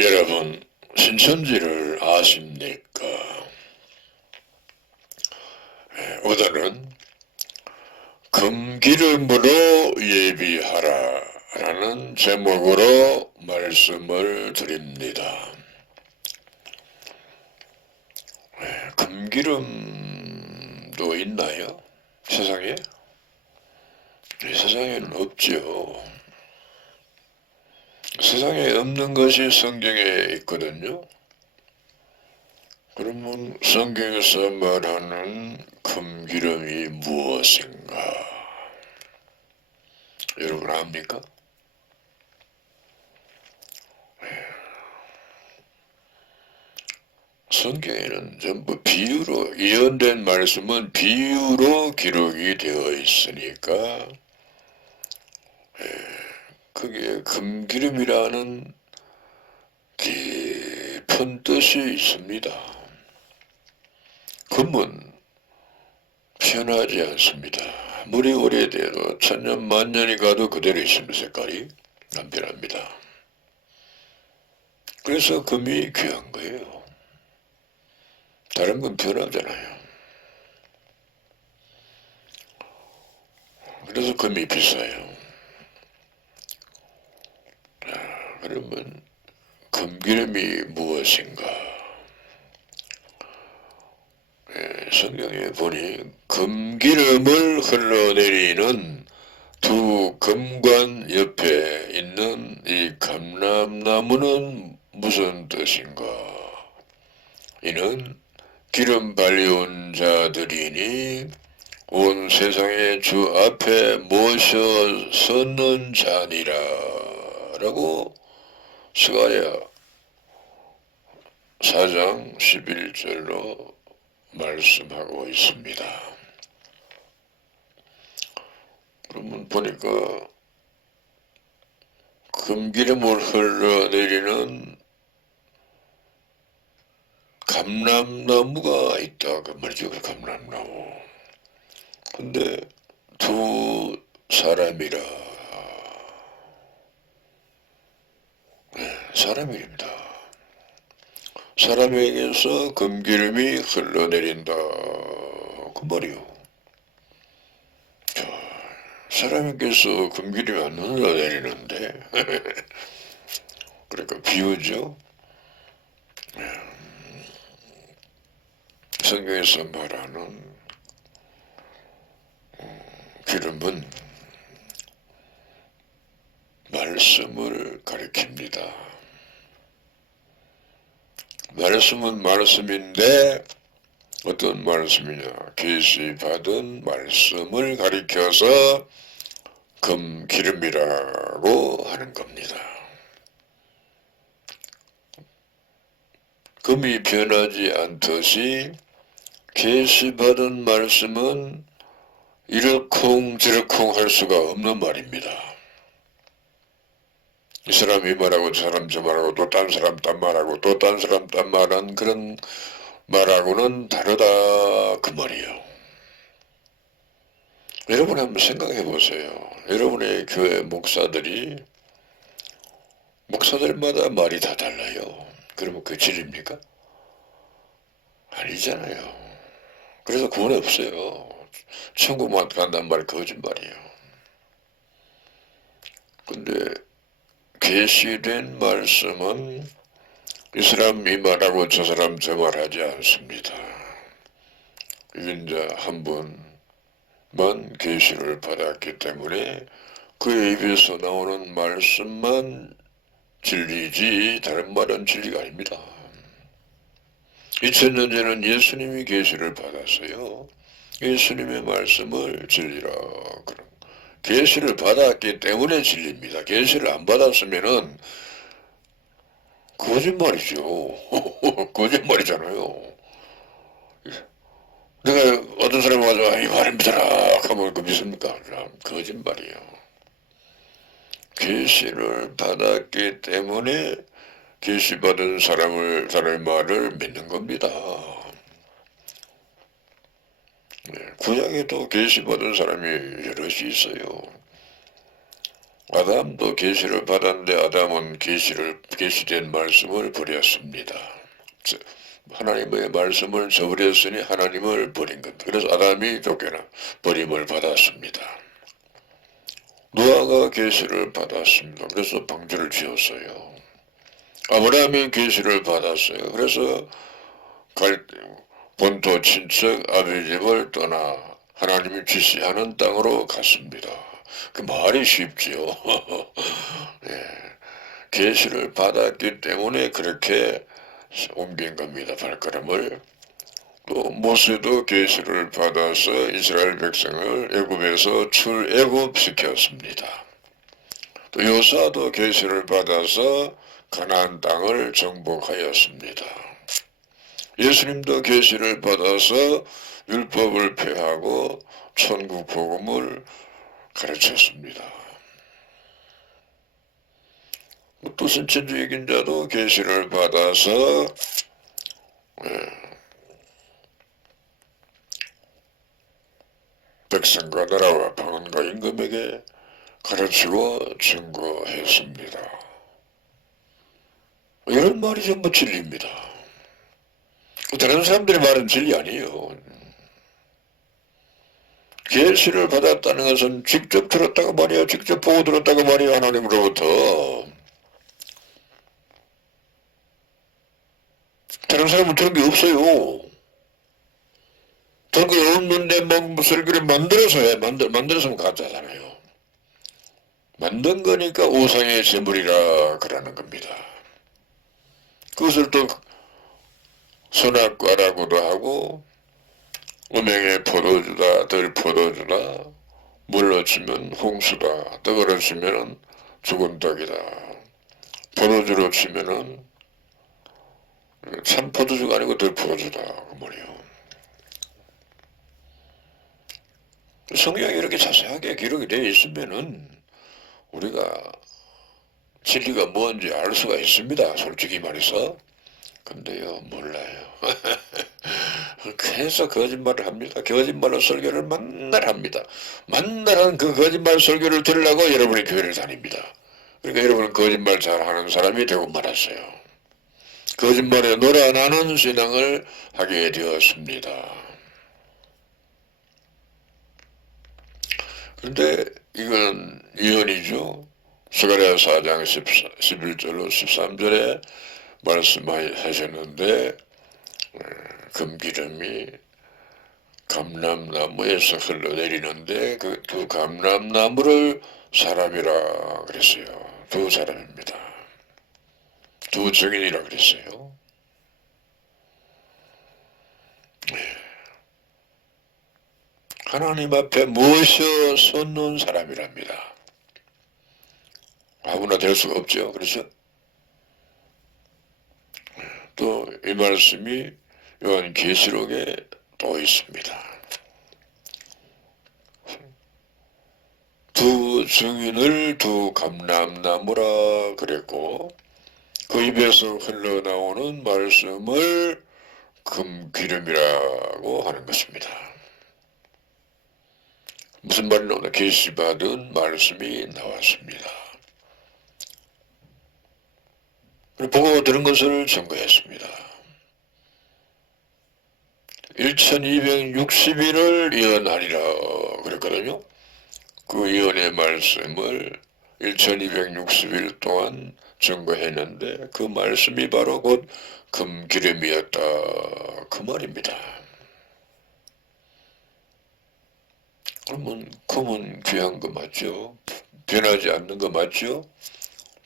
여러분, 신천지를 아십니까? 오늘은 금기름으로 예비하라 라는 제목으로 말씀을 드립니다. 금기름도 있나요? 세상에? 세상에는 없죠. 세상에 없는 것이 성경에 있거든요. 그러면 성경에서 말하는 금기름이 무엇인가? 여러분 압니까? 성경에는 전부 비유로, 예언된 말씀은 비유로 기록이 되어 있으니까 거기에 금기름이라는 깊은 뜻이 있습니다. 금은 변하지 않습니다. 아무리 오래돼도 천년 만년이 가도 그대로 있습니다. 색깔이 안 변합니다. 그래서 금이 귀한 거예요. 다른 건 변하잖아요. 그래서 금이 비싸요. 그러면 금기름이 무엇인가? 성경에 보니 금기름을 흘러내리는 두 금관 옆에 있는 이 감람나무는 무슨 뜻인가? 이는 기름 발리온 자들이니 온 세상의 주 앞에 모셔 서는 자니라 라고 스가랴 4장 11절로 말씀하고 있습니다. 그러면 보니까 금기름을 흘러내리는 감람나무가 있다 그 말이죠. 그 감람나무. 근데 두 사람이라. 사람입니다. 사람에게서 금기름이 흘러내린다 그 말이요. 사람에게서 금기름이 안 흘러내리는데 그러니까 비유죠. 성경에서 말하는 기름은 말씀을 가리킵니다. 말씀은 말씀인데 어떤 말씀이냐? 계시받은 말씀을 가리켜서 금기름이라고 하는 겁니다. 금이 변하지 않듯이 계시받은 말씀은 이러쿵저러쿵 할 수가 없는 말입니다. 이 사람 이 말하고 저 사람 저 말하고 또 딴 사람 딴 말하고 또 딴 사람 딴 말한 그런 말하고는 다르다 그 말이에요. 여러분 한번 생각해 보세요. 여러분의 교회 목사들마다 말이 다 달라요. 그러면 그 진리입니까? 아니잖아요. 그래서 구원 없어요. 천국만 간단 말 거짓말이에요. 근데 계시된 말씀은 이 사람 이 말하고 저 사람 저 말하지 않습니다. 이건 이제 한 번만 계시를 받았기 때문에 그의 입에서 나오는 말씀만 진리지 다른 말은 진리가 아닙니다. 2000년 전에는 예수님이 계시를 받았어요. 예수님의 말씀을 진리라 그런 계시를 받았기 때문에 진리입니다. 계시를 안 받았으면은 거짓말이죠. 거짓말이잖아요. 내가 어떤 사람이 와서 이 말을 믿어라 하면 그 믿습니까? 거짓말이에요. 계시를 받았기 때문에 계시받은 사람의 말을 믿는 겁니다. 구약에도 계시받은 사람이 여럿이 있어요. 아담도 계시를 받았는데 아담은 계시된 말씀을 버렸습니다. 하나님의 말씀을 저버렸으니 하나님을 버린 겁니다. 그래서 아담이 쫓겨나 버림을 받았습니다. 노아가 계시를 받았습니다. 그래서 방주를 지었어요. 아브라함이 계시를 받았어요. 그래서 본토 친척 아비 집을 떠나 하나님이 지시하는 땅으로 갔습니다. 그 말이 쉽지요. 예, 계시를 받았기 때문에 그렇게 옮긴 겁니다. 발걸음을. 또 모세도 계시를 받아서 이스라엘 백성을 애굽에서 출애굽시켰습니다. 또 요사도 계시를 받아서 가나안 땅을 정복하였습니다. 예수님도 계시를 받아서 율법을 폐하고 천국 복음을 가르쳤습니다. 또 선천주의 자도 계시를 받아서 백성과 나라와 방언과 임금에게 가르치고 증거했습니다. 이런 말이 전부 진리입니다. 다른 사람들의 말은 진리 아니에요. 계시를 받았다는 것은 직접 들었다고 말이야, 직접 보고 들었다고 말이야, 하나님으로부터. 다른 사람은 그런 게 없어요. 그런 게 없는데 뭐 설교를 만들어서 해. 만들어서 가짜잖아요. 만든 거니까 우상의 제물이라 그러는 겁니다. 그것을 또 선악과라고도 하고 음행의 포도주다, 들 포도주다, 물로 치면 홍수다, 떡으로 치면 죽은 떡이다, 포도주로 치면은 참 포도주가 아니고 들 포도주다 그 말이에요. 성경에 이렇게 자세하게 기록이 되어 있으면은 우리가 진리가 뭔지 알 수가 있습니다. 솔직히 말해서. 근데요, 몰라요. 계속 거짓말을 합니다. 거짓말로 설교를 만날 합니다. 만나는 그 거짓말 설교를 들으려고 여러분이 교회를 다닙니다. 그러니까 여러분은 거짓말 잘하는 사람이 되고 말았어요. 거짓말에 놀아나는 신앙을 하게 되었습니다. 그런데 이건 예언이죠. 스가랴 4장 11절로 13절에 말씀하셨는데 금기름이 감람나무에서 흘러내리는데 그 두 감람나무를 사람이라 그랬어요. 두 사람입니다. 두 증인이라 그랬어요. 하나님 앞에 모셔 섰는 사람이랍니다. 아무나 될 수가 없죠. 그렇죠? 또 이 말씀이 요한계시록에 또 있습니다. 두 증인을 두 감람나무라 그랬고 그 입에서 흘러나오는 말씀을 금기름이라고 하는 것입니다. 무슨 말이 나오나? 계시받은 말씀이 나왔습니다. 보고 들은 것을 증거했습니다. 1260일을 예언하리라 그랬거든요. 그 예언의 말씀을 1260일 동안 증거했는데 그 말씀이 바로 곧 금기름이었다 그 말입니다. 그러면 금은 귀한 거 맞죠? 변하지 않는 거 맞죠?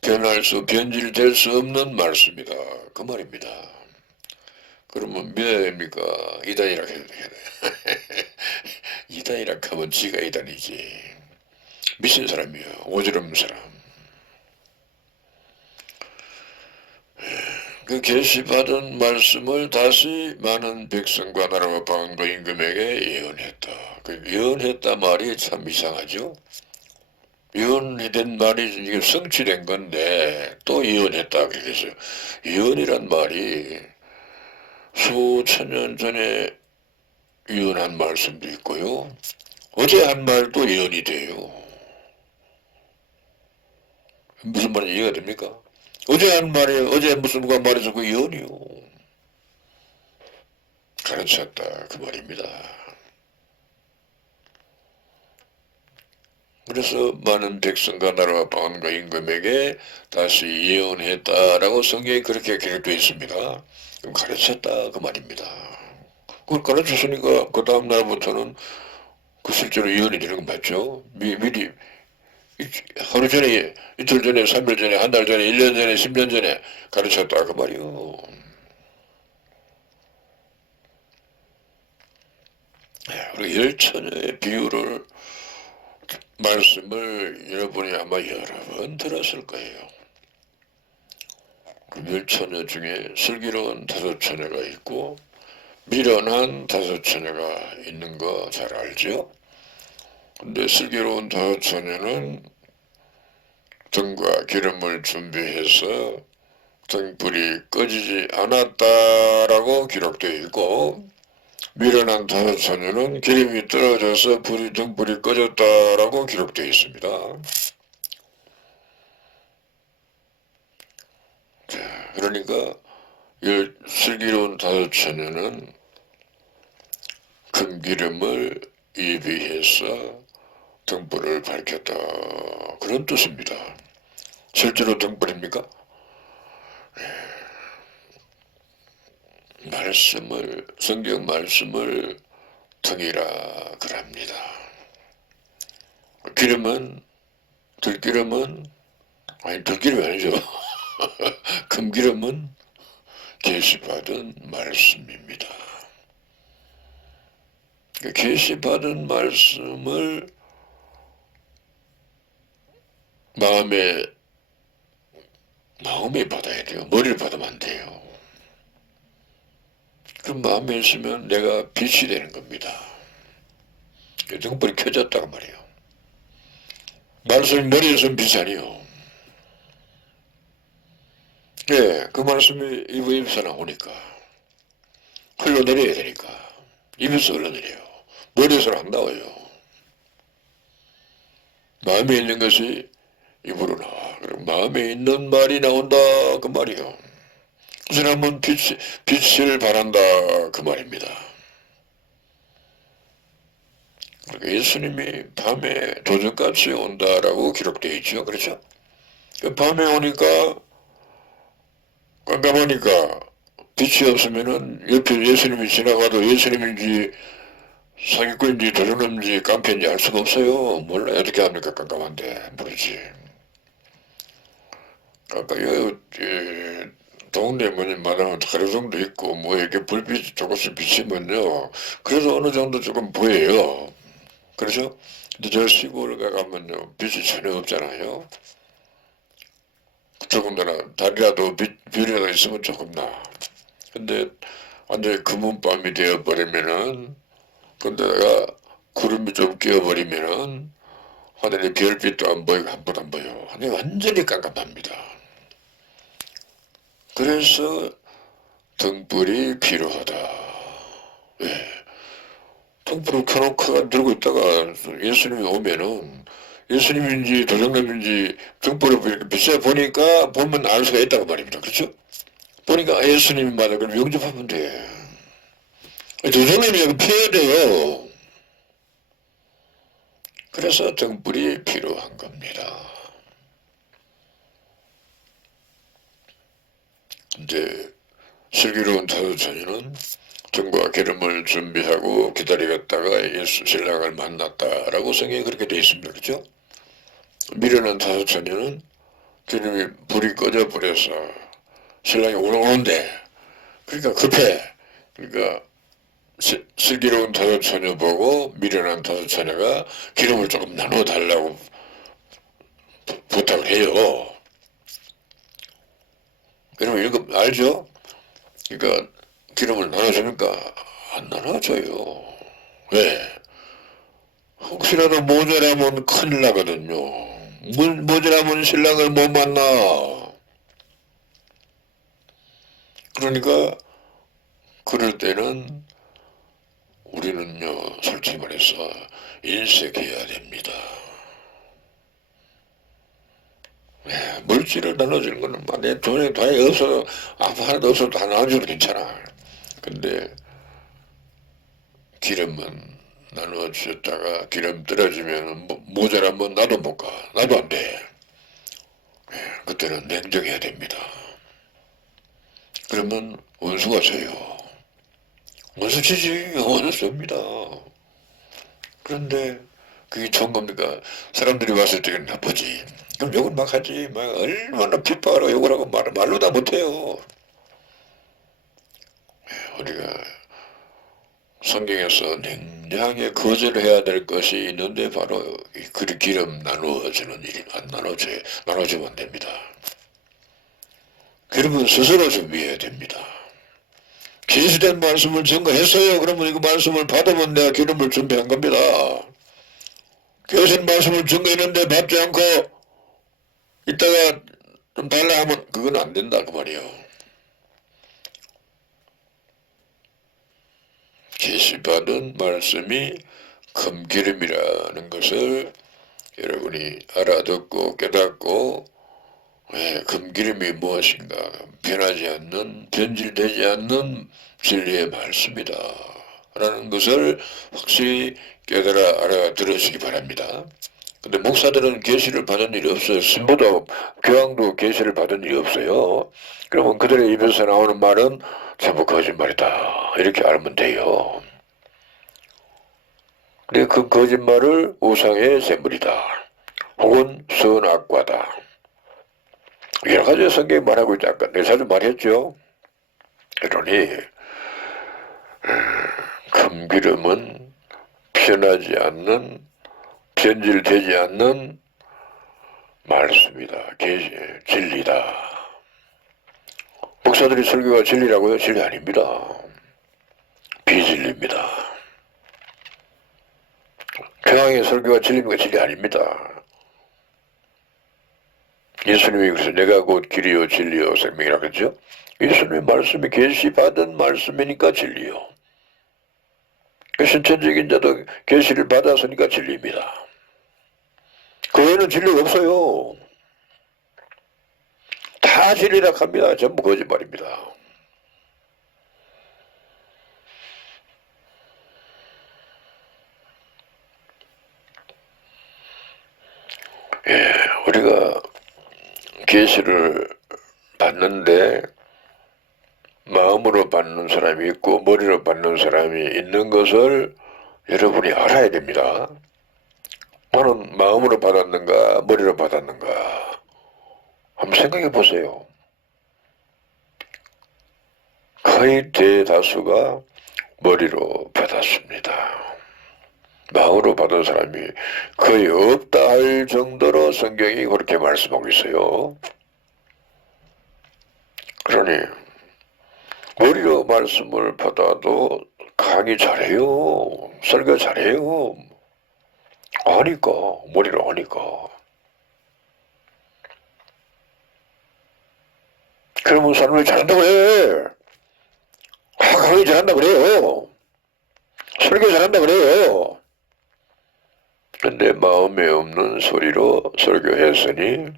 변질될 수 없는 말씀이다 그 말입니다. 그러면 믿어야 됩니까? 이단이라 해야 돼. 이단이라 하면 지가 이단이지. 미친 사람이요. 오지랖 사람. 그 계시받은 말씀을 다시 많은 백성과 나라와 방언과 임금에게 예언했다. 그 예언했다 말이 참 이상하죠. 예언된 말이 이게 성취된 건데 또 예언했다 그랬어요. 예언이란 말이 수천 년 전에 예언한 말씀도 있고요. 어제 한 말도 예언이 돼요. 무슨 말인지 이해가 됩니까? 어제 한 말이 어제 무슨 누가 말해서 그 예언이요. 가르쳤다 그 말입니다. 그래서 많은 백성과 나라와 방언과 임금에게 다시 예언했다라고 성경에 그렇게 기록되어 있습니다. 그럼 가르쳤다 그 말입니다. 그걸 가르쳤으니까 그 다음 날부터는 그 실제로 예언이 되는 건 맞죠? 미리 하루 전에, 이틀 전에, 3일 전에, 한 달 전에, 1년 전에, 10년 전에 가르쳤다 그 말이요. 우리 열처녀의 비유를 말씀을 여러분이 아마 여러 번 들었을 거예요. 그 열처녀 중에 슬기로운 다섯 처녀가 있고 미련한 다섯 처녀가 있는 거 잘 알죠? 근데 슬기로운 다섯 처녀는 등과 기름을 준비해서 등불이 꺼지지 않았다라고 기록되어 있고 미련한 다섯 처녀는 기름이 떨어져서 등불이 꺼졌다라고 기록되어 있습니다. 자, 그러니까 슬기로운 다섯 처녀는 금기름을 예비해서 등불을 밝혔다 그런 뜻입니다. 실제로 등불입니까? 성경 말씀을 등이라 그럽니다. 들기름은 들기름이 아니죠. 금기름은 계시받은 말씀입니다. 계시받은 말씀을 마음에 받아야 돼요. 머리를 받으면 안 돼요. 그 마음에 있으면 내가 빛이 되는 겁니다. 등불이 켜졌다고 말이에요. 말씀이 머리에서는 빛이 아니에요. 네, 그 말씀이 입에서 나오니까 흘러내려야 되니까 입에서 흘러내려요. 머리에서는 안 나와요. 마음에 있는 것이 입으로 나와. 그럼 마음에 있는 말이 나온다 그 말이요. 그 사람은 빛을 바란다 그 말입니다. 예수님이 밤에 도적같이 온다라고 기록되어 있죠. 그렇죠? 밤에 오니까 깜깜하니까 빛이 없으면은 옆에 예수님이 지나가도 예수님인지 사기꾼인지 도둑놈인지 깡패인지 알 수가 없어요. 몰라요. 어떻게 합니까? 깜깜한데 모르지. 아까 동네 마당은 가로등도 있고 뭐 이렇게 불빛이 조금씩 비치면요. 그래서 어느 정도 조금 보여요. 그렇죠? 근데 저 시골 가면요 빛이 전혀 없잖아요. 조금더나 달이라도 별이라도 있으면 조금 나. 근데 완전히 검은 밤이 되어버리면은 근데다가 구름이 좀 끼어버리면은 하늘에 별빛도 안 보이고 아무것도 안 보여. 하늘이 완전히 깜깜합니다. 그래서 등불이 필요하다. 예. 등불을 켜놓고 들고 있다가 예수님이 오면은 예수님인지 도둑놈인지 등불을 비춰 보면 알 수가 있다고 말입니다. 그렇죠? 보니까 예수님이 맞아. 그럼 영접하면 돼. 도둑놈이 여기 피해야 돼요. 그래서 등불이 필요한 겁니다. 이제 슬기로운 다섯 처녀는 등과 기름을 준비하고 기다리겠다가 예수 신랑을 만났다라고 성경에 그렇게 되어 있습니다. 그렇죠? 미련한 다섯 처녀는 불이 꺼져 버려서 신랑이 오는데 그러니까 급해. 그러니까 슬기로운 다섯 처녀 보고 미련한 다섯 처녀가 기름을 조금 나눠 달라고 부탁을 해요. 그러면 이거 알죠? 그러니까 기름을 나눠주니까 안 나눠줘요. 왜? 혹시라도 모자라면 큰일 나거든요. 모자라면 신랑을 못 만나. 그러니까 그럴 때는 우리는요 솔직히 말해서 인색해야 됩니다. 물질을 나눠주는 거는 내 돈이 없어도 하나도 없어도 다 나눠줘도 괜찮아. 근데 기름은 나눠주셨다가 기름 떨어지면 모자라면 나도 못 가. 나도 안 돼. 그때는 냉정해야 됩니다. 그러면 원수가 져요. 원수 치지. 원수 씁니다. 그런데 그게 좋은 겁니까? 사람들이 봤을 때는 나쁘지. 그럼 욕을 막 하지. 막 얼마나 핍박하고 욕을 하고 말로 다 못해요. 우리가 성경에서 냉정하게 거절해야 될 것이 있는데 바로 그 기름 나누어지는 일이 안 나눠주면 안 됩니다. 기름은 스스로 준비해야 됩니다. 계시된 말씀을 증거했어요. 그러면 이거 말씀을 받으면 내가 기름을 준비한 겁니다. 계신 말씀을 증거했는데 받지 않고 이따가 좀 달라 하면 그건 안 된다 그 말이에요. 계시받은 말씀이 금기름이라는 것을 여러분이 알아듣고 깨닫고 금기름이 무엇인가 변하지 않는 변질되지 않는 진리의 말씀이다 라는 것을 확실히 깨달아 알아들으시기 바랍니다. 근데 목사들은 계시를 받은 일이 없어요. 신부도 교황도 계시를 받은 일이 없어요. 그러면 그들의 입에서 나오는 말은 전부 거짓말이다 이렇게 알면 돼요. 근데 그 거짓말을 우상의 샘물이다 혹은 선악과다 여러 가지 성경이 말하고 있지 아까 내가 자주 말했죠. 그러니 금기름은 변하지 않는 변질되지 않는 말씀이다. 진리다. 목사들이 설교가 진리라고요? 진리 아닙니다. 비진리입니다. 교황의 설교가 진리입니까? 진리 아닙니다. 예수님이 그래서 내가 곧 길이요 진리요 생명이라 그랬죠? 예수님의 말씀이 계시받은 말씀이니까 진리요. 신천적인 자도 계시를 받았으니까 진리입니다. 그 외에는 진리가 없어요. 다 진리라 합니다. 전부 거짓말입니다. 우리가 계시를 받는데 마음으로 받는 사람이 있고 머리로 받는 사람이 있는 것을 여러분이 알아야 됩니다. 나는 마음으로 받았는가 머리로 받았는가 한번 생각해 보세요. 거의 대다수가 머리로 받았습니다. 마음으로 받은 사람이 거의 없다 할 정도로 성경이 그렇게 말씀하고 있어요. 그러니 머리로 말씀을 받아도 강의 잘해요. 설교 잘해요. 아니까 머리로 하니까. 그러면 사람이 잘한다고 해. 강의 잘한다 그래요. 설교 잘한다 그래요. 근데 마음에 없는 소리로 설교했으니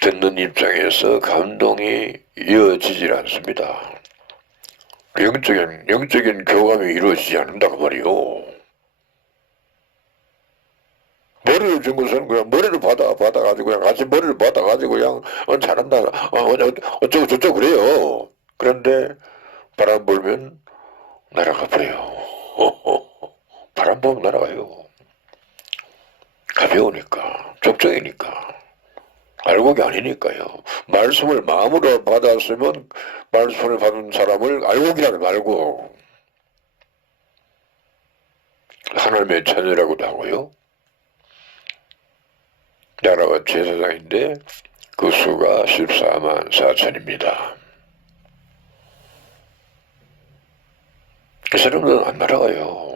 듣는 입장에서 감동이 이어지질 않습니다. 영적인 교감이 이루어지지 않는다 그 말이요. 머리를 준 것은 그냥 머리를 받아가지고 그냥 같이 머리를 받아가지고 그냥 잘한다 어쩌고 저쩌고 그래요. 그런데 바람 불면 날아가 버려요. 바람 불면 날아가요. 가벼우니까 족적이니까. 알곡이 아니니까요. 말씀을 마음으로 받았으면 말씀을 받은 사람을 알곡이라고 말고 하나님의 자녀라고도 하고요. 나라가 제사장인데 그 수가 14만 4천입니다. 그 사람들은 안 날아가요.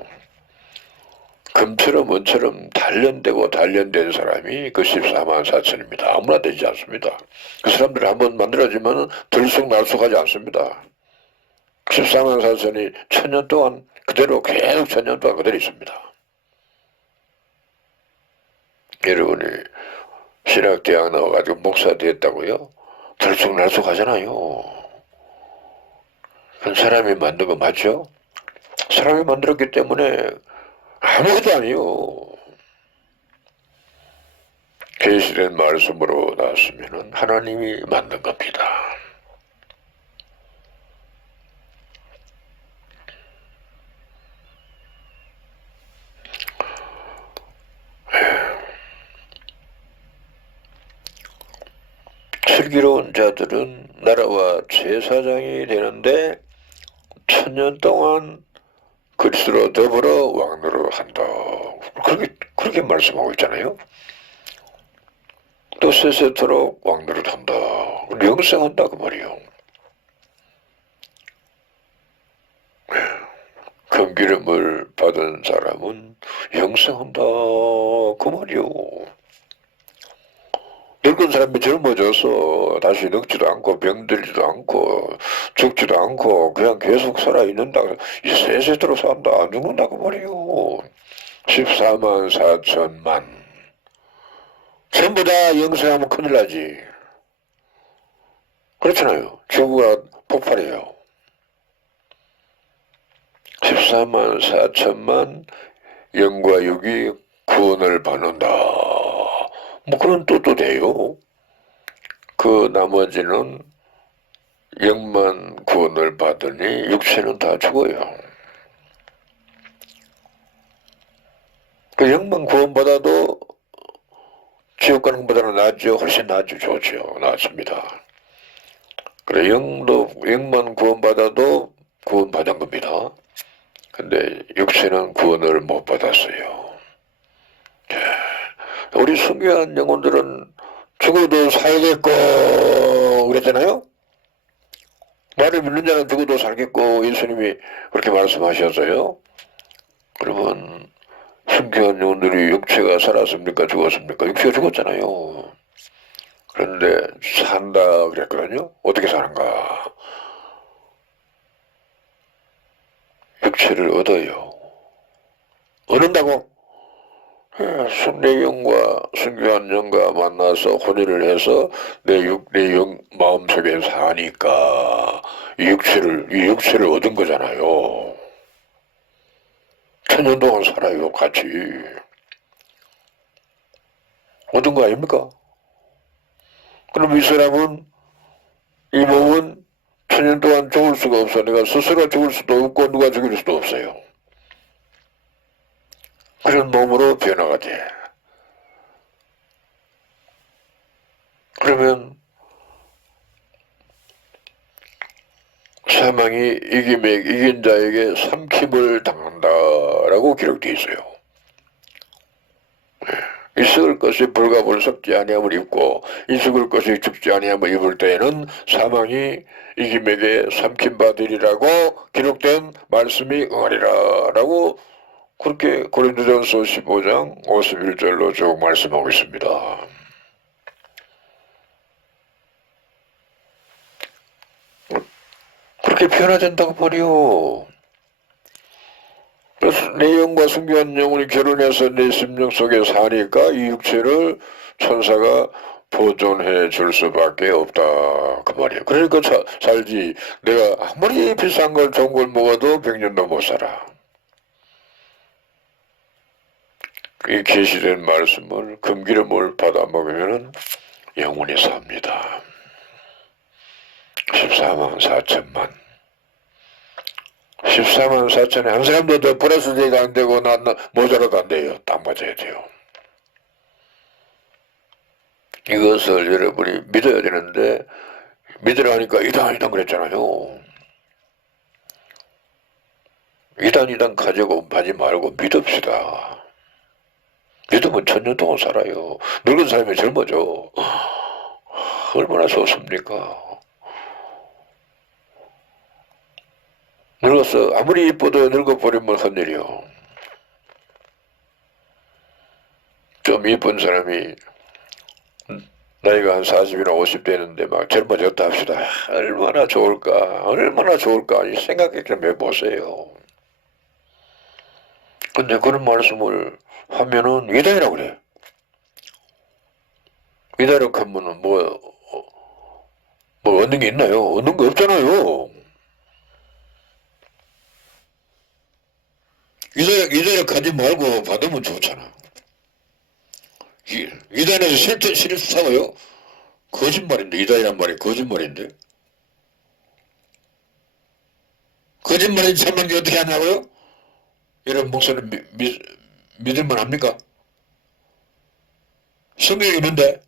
금처럼 은처럼 단련된 사람이 그 14만 4천입니다. 아무나 되지 않습니다. 그 사람들이 한번 만들어지면 들쑥날쑥하지 않습니다. 14만 4천이 천년 동안 그대로 계속 천년 동안 그대로 있습니다. 여러분이 신학대학 나와가지고 목사 됐다고요? 들쑥날쑥 하잖아요. 그건 사람이 만든 거 맞죠? 사람이 만들었기 때문에 아무것도 아니요. 계시된 말씀으로 나왔으면 하나님이 만든 겁니다. 슬기로운 자들은 나라와 제사장이 되는데 1000년 동안 그리스도로 더불어 왕노를 한다. 그렇게 말씀하고 있잖아요. 또 세세토록 왕노를 한다. 영생한다 그 말이요. 금기름을 받은 사람은 영생한다 그 말이요. 늙은 사람이 젊어져서 다시 늙지도 않고 병들지도 않고 죽지도 않고 그냥 계속 살아있는다. 세세토록 산다. 안 죽는다 그 말이요. 14만 4천만 전부 다 영생하면 큰일 나지. 그렇잖아요. 지구가 폭발해요. 14만 4천만 영과 육이 구원을 받는다. 뭐 그런 뜻도 돼요. 그 나머지는 영만 구원을 받으니 육체는 다 죽어요. 그 영만 구원받아도 지옥 가는 것보다는 낫죠. 훨씬 낫죠. 좋죠. 낫습니다. 그래 영만 구원받아도 구원받은 겁니다. 근데 육체는 구원을 못 받았어요. 우리 순교한 영혼들은 죽어도 살겠고 그랬잖아요. 나를 믿는 자는 죽어도 살겠고 예수님이 그렇게 말씀하셨어요. 그러면 순교한 영혼들이 육체가 살았습니까 죽었습니까? 육체가 죽었잖아요. 그런데 산다 그랬거든요. 어떻게 사는가? 육체를 얻어요. 얻는다고? 내 영과 순교한 영과 만나서 혼인을 해서 내 영 마음속에 사니까 이 육체를 얻은 거잖아요. 1000년 동안 살아요, 같이. 얻은 거 아닙니까? 그럼 이 사람은, 이 몸은 1000년 동안 죽을 수가 없어. 내가 스스로 죽을 수도 없고 누가 죽일 수도 없어요. 그런 몸으로 변화가 돼. 그러면 사망이 이긴 자에게 삼킴을 당한다라고 기록되어 있어요. 있을 것이 불가불 썩지 아니함을 입고 있을 것이 죽지 아니함을 입을 때에는 사망이 이김에게 삼킴받으리라고 기록된 말씀이 응하리라 라고 그렇게 고린도전서 15장 51절로 쭉 말씀하고 있습니다. 그렇게 변화된다고 말이요. 그래서 내 영과 순교한 영혼이 결혼해서 내 심령 속에 사니까 이 육체를 천사가 보존해 줄 수밖에 없다 그 말이에요. 그러니까 살지. 내가 아무리 비싼 걸 좋은 걸 먹어도 100년도 못 살아. 이 계시된 말씀을 금기름을 받아 먹으면 영원히 삽니다. 14만 4천만 14만 4천에 한 사람도 더 플러스 되도 안 되고 모자라도 안 돼요. 딱 맞아야 돼요. 이것을 여러분이 믿어야 되는데 믿으라 하니까 이단 그랬잖아요. 이단 가지고 하지 말고 믿읍시다. 믿으면 1000년 동안 살아요. 늙은 사람이 젊어져. 얼마나 좋습니까? 늙어서 아무리 이뻐도 늙어버리면 헛일이요. 좀 이쁜 사람이 나이가 한 40이나 50 되는데 막 젊어졌다 합시다. 얼마나 좋을까 생각해 좀 해보세요. 근데 그런 말씀을 하면은 이단이라고 그래. 이다력하면은 뭐 얻는 게 있나요? 얻는 거 없잖아요. 이다력 하지 말고 받으면 좋잖아. 이단에서 실수사고요? 거짓말인데, 이단이란 말이 거짓말인데? 거짓말인 참는 게 어떻게 하냐고요? 이런 목소리는 믿을만 합니까? 성경이 있는데,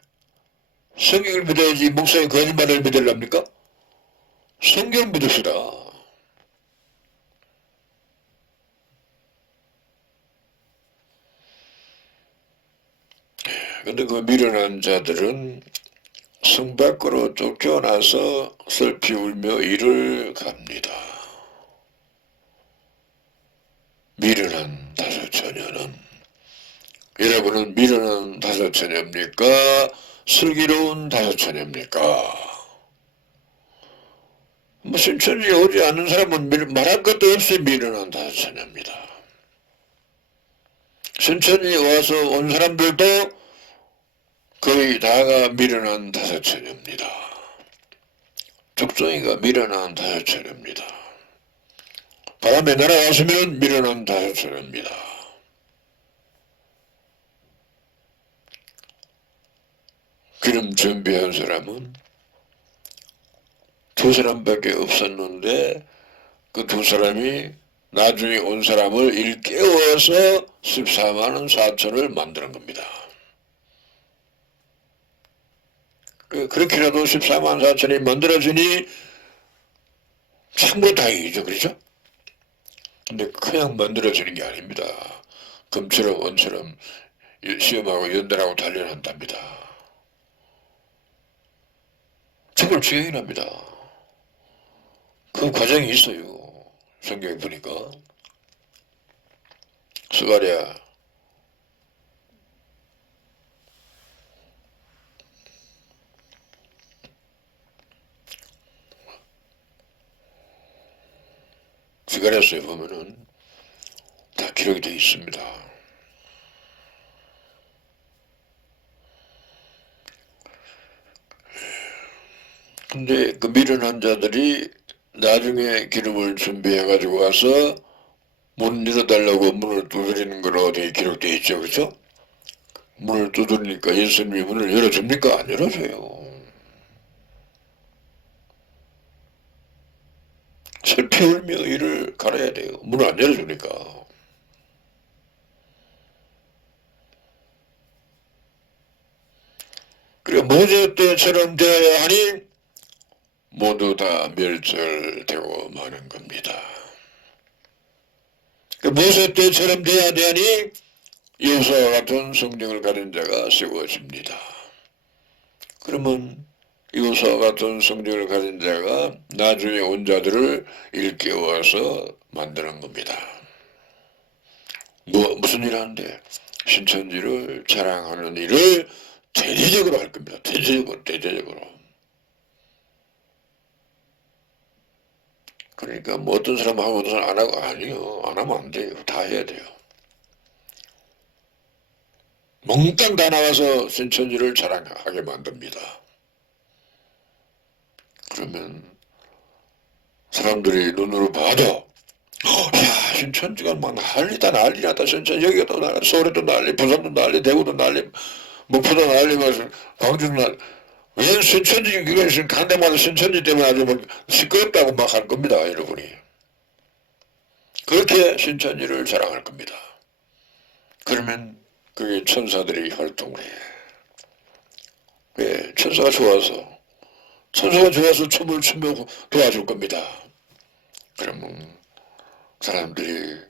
성경을 믿어야지 목사의 거짓말을 믿으랍니까? 성경을 믿읍시다. 근데 그 미련한 자들은 성 밖으로 쫓겨나서 슬피 울며 이를 갑니다. 미련한 다섯 처녀는, 여러분은 미련한 다섯 처녀입니까? 슬기로운 다섯 처녀입니까? 신천지에 오지 않는 사람은 말할 것도 없이 미련한 다섯 처녀입니다. 신천지에 와서 온 사람들도 거의 다가 미련한 다섯 처녀입니다. 죽송이가 미련한 다섯 처녀입니다. 바람에 날아왔으면 미련한 다섯 처녀입니다. 기름 준비한 사람은 두 사람밖에 없었는데 그 두 사람이 나중에 온 사람을 일깨워서 14만 4천을 만드는 겁니다. 그렇게라도 14만 4천이 만들어지니 참으로 다행이죠. 그렇죠? 근데 그냥 만들어지는 게 아닙니다. 금처럼 은처럼 시험하고 연달하고 단련한답니다. 죽을 지경이 납니다. 그 과정이 있어요. 성경에 보니까. 스가랴 스가랴서에 보면은 다 기록이 되어 있습니다. 근데 그 미련한 자들이 나중에 기름을 준비해가지고 와서 문 열어달라고 문을 두드리는 걸 어디에 기록되어 있죠. 그렇죠? 문을 두드리니까 예수님이 문을 열어줍니까? 안 열어줘요. 슬피 울며 이를 갈아야 돼요. 문을 안 열어주니까. 그리고 모세 때처럼 되어야 하니 모두 다 멸절되고 마는 겁니다. 모세 때처럼 돼야 되니 여호수아와 같은 성령을 가진 자가 세워집니다. 그러면 여호수아와 같은 성령을 가진 자가 나중에 온 자들을 일깨워서 만드는 겁니다. 무슨 일 하는데? 신천지를 자랑하는 일을 대대적으로 할 겁니다. 대대적으로. 그러니까 뭐 어떤 사람하고 어떤 사람 안 하고 아니요. 안 하면 안 돼요. 다 해야 돼요. 몽땅 다 나와서 신천지를 자랑하게 만듭니다. 그러면 사람들이 눈으로 봐도 야 신천지가 막 난리다 신천지 여기가 또 난리 서울에도 난리 부산도 난리 대구도 난리 목포도 난리 광주도 난리 왜 신천지 이거 간대마다 신천지 때문에 아주 막 시끄럽다고 막 할 겁니다. 여러분이 그렇게 신천지를 자랑할 겁니다. 그러면 그게 천사들이 활동을 해. 왜? 천사가 좋아서 춤을 추며 도와줄 겁니다. 그러면 사람들이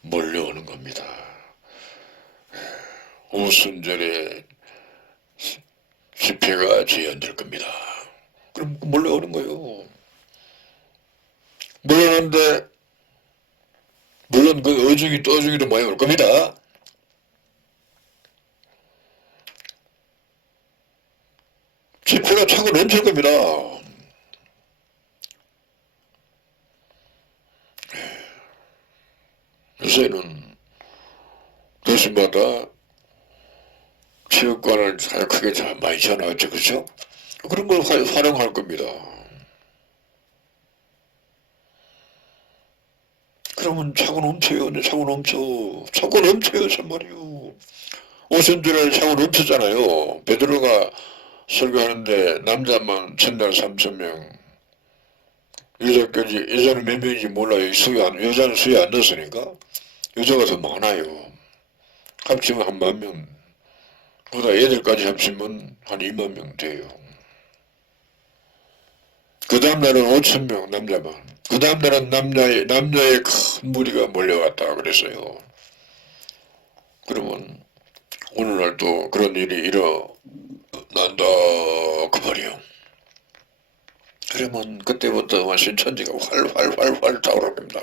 몰려오는 겁니다. 오순절에 집회가 재현될 겁니다. 그럼 몰려오는 거예요. 몰려오는데 물론 그 어중이 떠중이도 많이 올 겁니다. 집회가 차고 넘칠 겁니다. 요새는 도시마다 체육관을 크게 많이 지어놨죠. 그렇죠? 그런 걸 활용할 겁니다. 그러면 차고 넘쳐요. 차고 넘쳐요. 정말이요. 오순절에 차고 넘쳤잖아요. 베드로가 설교하는데 남자만 천달 3,000명, 여자까지, 여자는 몇 명인지 몰라요. 여자는 수요 안 넣었으니까. 여자가 더 많아요. 합치면 한 10,000명. 보다 애들까지 합치면 한 2만 명 돼요. 그 다음날은 5,000명 남자만. 그 다음날은 남자의 큰 무리가 몰려왔다 그랬어요. 그러면 오늘날 또 그런 일이 일어난다 그 말이요. 그러면 그때부터 신천지가 활활활활 타오릅니다.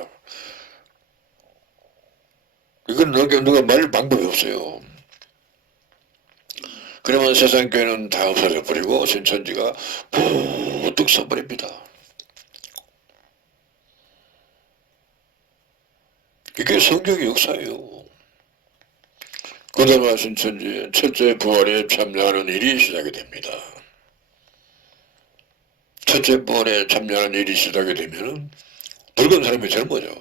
이건 누가 말릴 방법이 없어요. 그러면 세상교회는 다 없어져 버리고 신천지가 부뚝 서버립니다. 이게 성경의 역사예요. 그러다가 신천지의 첫째 부활에 참여하는 일이 시작이 됩니다. 첫째 부활에 참여하는 일이 시작이 되면 늙은 사람이 젊어져.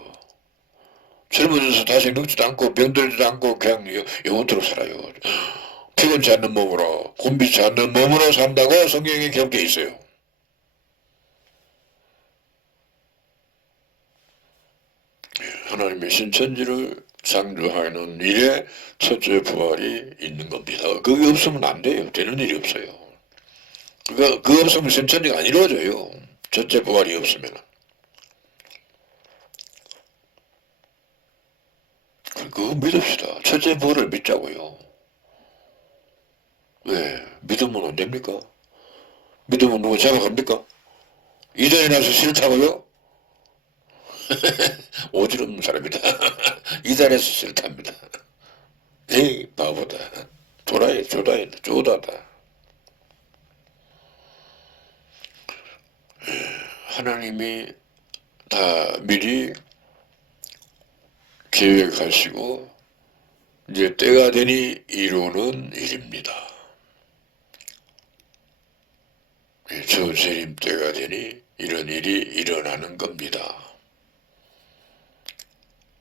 젊어져서 다시 늙지도 않고 병들지도 않고 그냥 영원토록 살아요. 피곤치 않는 몸으로, 곤비치 않는 몸으로 산다고 성경에 기록되어 있어요. 하나님의 신천지를 창조하는 일에 첫째 부활이 있는 겁니다. 그게 없으면 안 돼요. 되는 일이 없어요. 그거 없으면 신천지가 안 이루어져요. 첫째 부활이 없으면. 그거 믿읍시다. 첫째 부활을 믿자고요. 왜? 믿으면 안 됩니까? 믿으면 누구 잡아갑니까? 이전에 나서 싫다고요? 오지랖는 사람이다. 이전에서 싫답니다. 에이 바보다. 조다다. 하나님이 다 미리 계획하시고 이제 때가 되니 이루는 일입니다. 저 재림 때가 되니 이런 일이 일어나는 겁니다.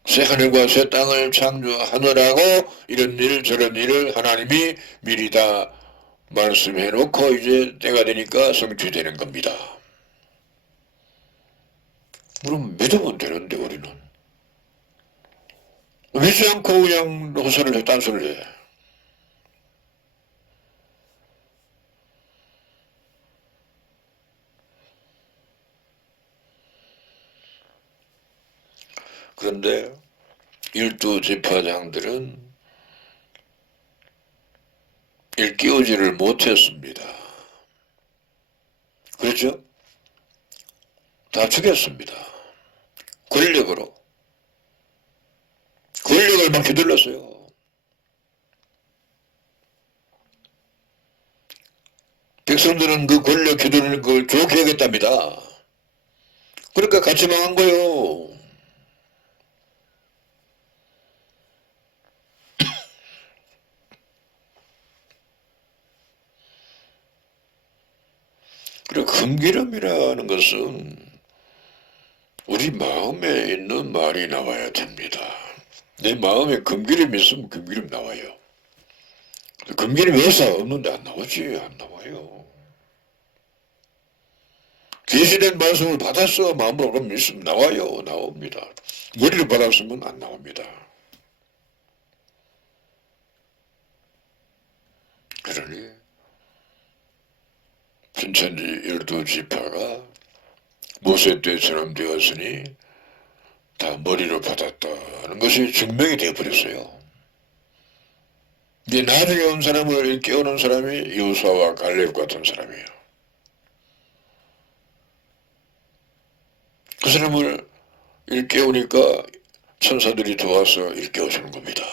새 하늘과 새 땅을 창조하느라고 이런 일 저런 일을 하나님이 미리 다 말씀해 놓고 이제 때가 되니까 성취되는 겁니다. 그럼 믿으면 되는데 우리는 믿지 않고 그냥 헛소리를 해, 딴소리를 해. 그런데 12지파장들은 일깨우지를 못했습니다. 그렇죠? 다 죽였습니다. 권력을 막 휘둘렀어요. 백성들은 그 권력 휘두르는 걸 좋게 여겼답니다. 그러니까 같이 망한 거예요. 그리고 금기름이라는 것은 우리 마음에 있는 말이 나와야 됩니다. 내 마음에 금기름이 있으면 금기름 나와요. 금기름이 없는데 안 나오지. 안 나와요. 계시된 말씀을 받았어. 마음으로 그럼 있으면 나와요. 나옵니다. 머리를 받았으면 안 나옵니다. 그러니 신천지 12지파가 모세 때처럼 되었으니 다 머리로 받았다는 것이 증명이 되어버렸어요. 이제 나중에 온 사람을 깨우는 사람이 여호수아와 갈렙 같은 사람이에요. 그 사람을 일깨우니까 천사들이 도와서 일깨워주는 겁니다.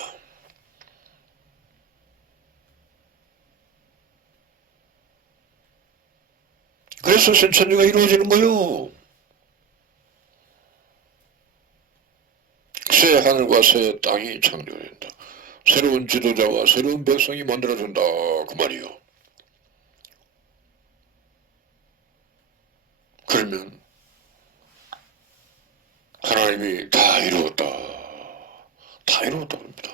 그래서 신천지가 이루어지는 거요. 새 하늘과 새 땅이 창조된다. 새로운 지도자와 새로운 백성이 만들어준다 그 말이요. 그러면 하나님이 다 이루었다. 다 이루었다 그럽니다.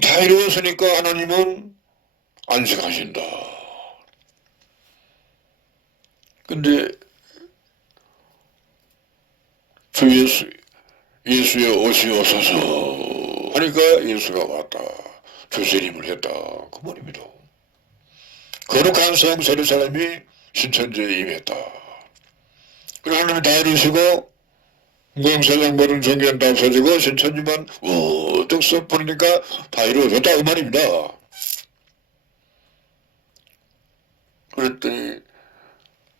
다 이루었으니까 하나님은 안식하신다. 근데 주 예수의 오시옵소서 하니까 예수가 왔다. 주세림을 했다. 그 말입니다. 거룩한 성 세례사람이 신천지에 임했다. 그리고 하나님이 다 이루시고 무용사장 모든 종교는 다 없어지고 신천지만 우뚝 썩 부르니까 다 이루어졌다 그 말입니다. 그랬더니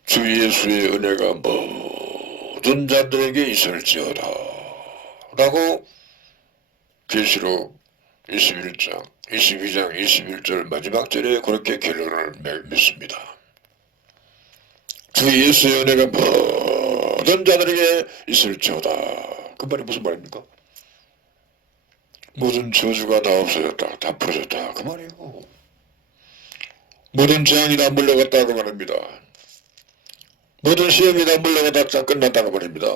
주 예수의 은혜가 모든 자들에게 있을지어다 라고 계시록 21장 22장 21절 마지막 절에 그렇게 결론을 맺습니다. 주 예수의 은혜가 모든 자들에게 있을지어다. 그 말이 무슨 말입니까? 모든 저주가 다 없어졌다. 다 풀어졌다. 그 말이고 모든 재앙이 다 물러갔다 그 말입니다. 모든 시험이 다 물러갔다 다 끝났다 그 말입니다.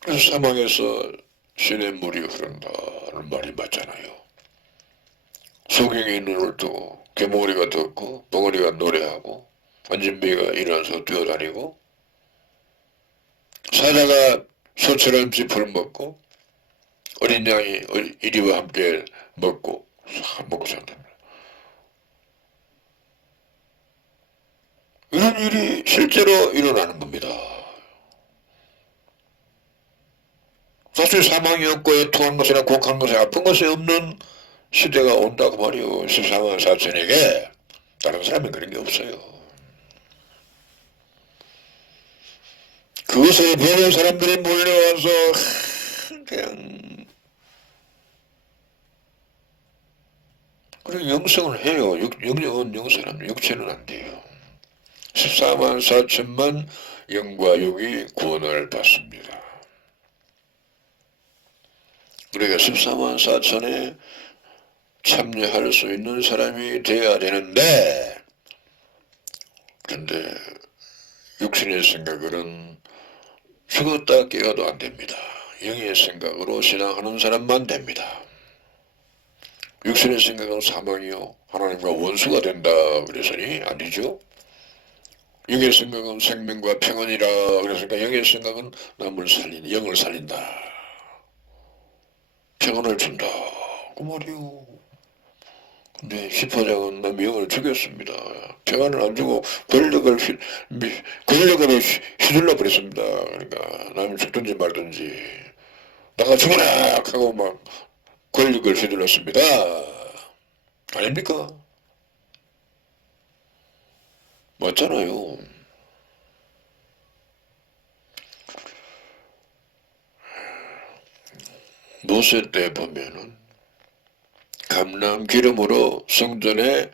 그래서 사망에서 신의 물이 흐른다는 말이 맞잖아요. 소경이 눈을 뜨고 개모리가 듣고 벙어리가 노래하고 안진뱅이가 일어나서 뛰어다니고 사자가 소처럼 짚을 먹고 어린 양이 이리와 함께 먹고 산답니다. 이런 일이 실제로 일어나는 겁니다. 사실 사망이 없고 애통한 것이나 곡한 것이 아픈 것이 없는 시대가 온다고 말이요. 14만 4천에게 다른 사람은 그런 게 없어요. 그것을 보는 사람들이 몰려와서 그냥 그리고 영성을 해요. 영은 영성은 육체는 안 돼요. 14만 4천만 영과 육이 구원을 받습니다. 우리가 14만 4천에 참여할 수 있는 사람이 되어야 되는데 그런데 육신의 생각으로는 죽었다 깨어도 안 됩니다. 영의 생각으로 신앙하는 사람만 됩니다. 육신의 생각은 사망이요 하나님과 원수가 된다 그래서니 아니죠. 영의 생각은 생명과 평안이라 그랬으니까 영의 생각은 남을 영을 살린다. 평안을 준다. 그 말이요. 근데 시파장은 남의 영을 죽였습니다. 평안을 안 주고 권력으로 휘둘러 버렸습니다. 그러니까 남이 죽든지 말든지 나가 죽어라 하고 막 권력을 휘둘렀습니다. 아닙니까? 맞잖아요. 모세 때 보면은 감람 기름으로 성전에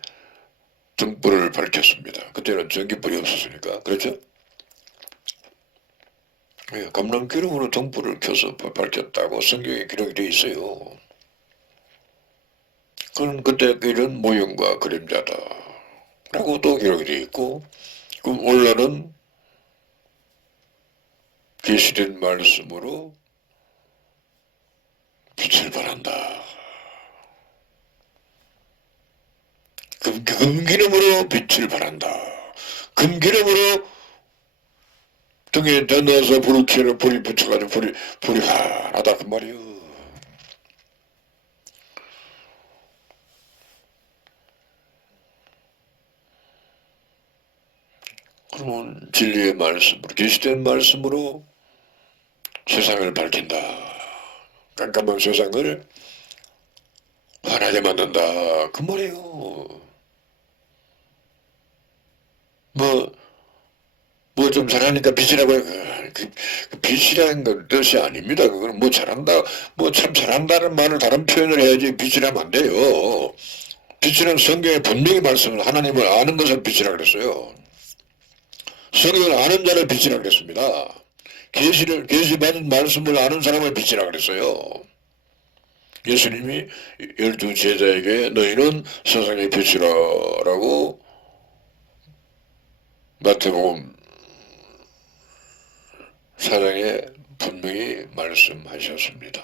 등불을 밝혔습니다. 그때는 전기불이 없었으니까 그렇죠? 감람 기름으로 등불을 켜서 밝혔다고 성경에 기록이 되어 있어요. 그럼 그때 이런 모형과 그림자다 라고 또 기록이 되어 있고 그럼 오늘은 계시된 말씀으로 빛을 발한다. 금기름으로 빛을 발한다. 금기름으로 등에 넣어서 불을 켜는 불이 붙여가지고 불이 환하다 그 말이요. 그러면 진리의 말씀으로 계시된 말씀으로 세상을 밝힌다. 깜깜한 세상을 환하게 만든다. 그 말이에요. 뭐 좀 잘하니까 빛이라고 해. 그 빛이라는 건 뜻이 아닙니다. 그건 뭐 잘한다, 뭐 참 잘한다는 말을 다른 표현을 해야지 빛이라면 안 돼요. 빛이는 성경에 분명히 말씀을 하나님을 아는 것을 빛이라 그랬어요. 성경을 아는 자를 빛이라 그랬습니다. 계시 받은 말씀을 아는 사람을 빛이라 그랬어요. 예수님이 12제자에게 너희는 세상의 빛이라라고 마태복음 4장에 분명히 말씀하셨습니다.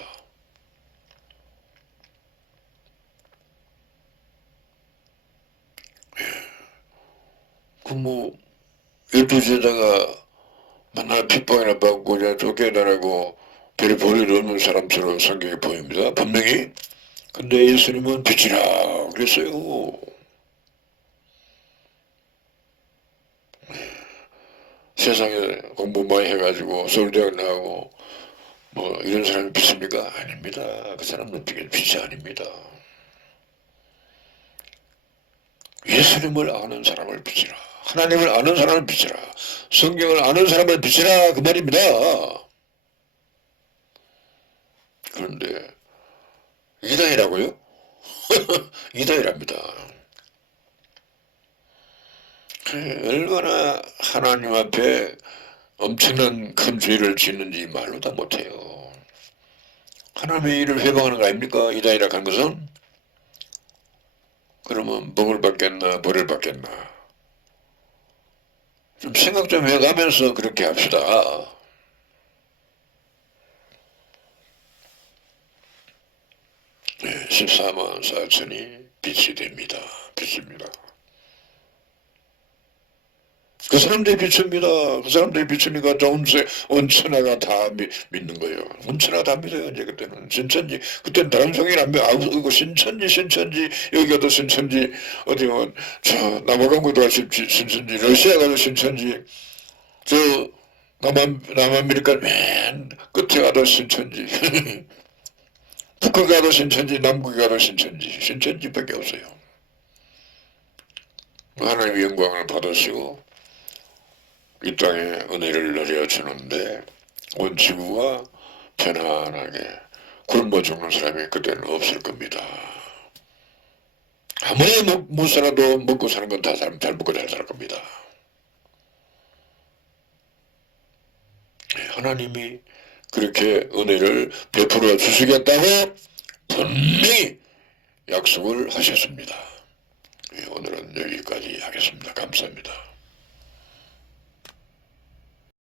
그 12제자가 맨날 핍박이나 받고 쫓겨다니고 별이 볼일 없는 사람처럼 성경에 보입니다. 분명히. 근데 예수님은 빛이라 그랬어요. 세상에 공부 많이 해가지고 서울대학 나오고 이런 사람이 빛입니까? 아닙니다. 그 사람은 빛이 아닙니다. 예수님을 아는 사람을 빛이라. 하나님을 아는 사람을 빛이라. 성경을 아는 사람을 빛이라 그 말입니다. 그런데 이단이라고요? 이단이랍니다. 얼마나 하나님 앞에 엄청난 큰 죄를 짓는지 말로 다 못해요. 하나님의 일을 회방하는 거 아닙니까? 이단이라 하는 것은? 그러면 복을 받겠나 벌을 받겠나? 좀 생각 좀 해가면서 그렇게 합시다. 14만 4천이 빛이 됩니다. 빛입니다. 그 사람들이 비춥니다. 그 사람들이 비추니까 온 천하가 다 믿는 거예요. 온 천하가 다 믿어요. 이제 그때는 신천지, 그때는 다른 성인 안 믿어. 이거 신천지, 여기 가도 신천지, 어디 저 남아공고도 신천지, 러시아 가도 신천지, 저 남아메리카 맨 끝에 가도 신천지, 북극 가도 신천지, 남극 가도 신천지밖에 없어요. 하나님의 영광을 받으시고 이 땅에 은혜를 내려주는데 온 지구가 편안하게 굶어 죽는 사람이 그때는 없을 겁니다. 아무리 못 살아도 먹고 사는 건 다 잘 먹고 잘 살 겁니다. 하나님이 그렇게 은혜를 베풀어 주시겠다고 분명히 약속을 하셨습니다. 오늘은 여기까지 하겠습니다. 감사합니다.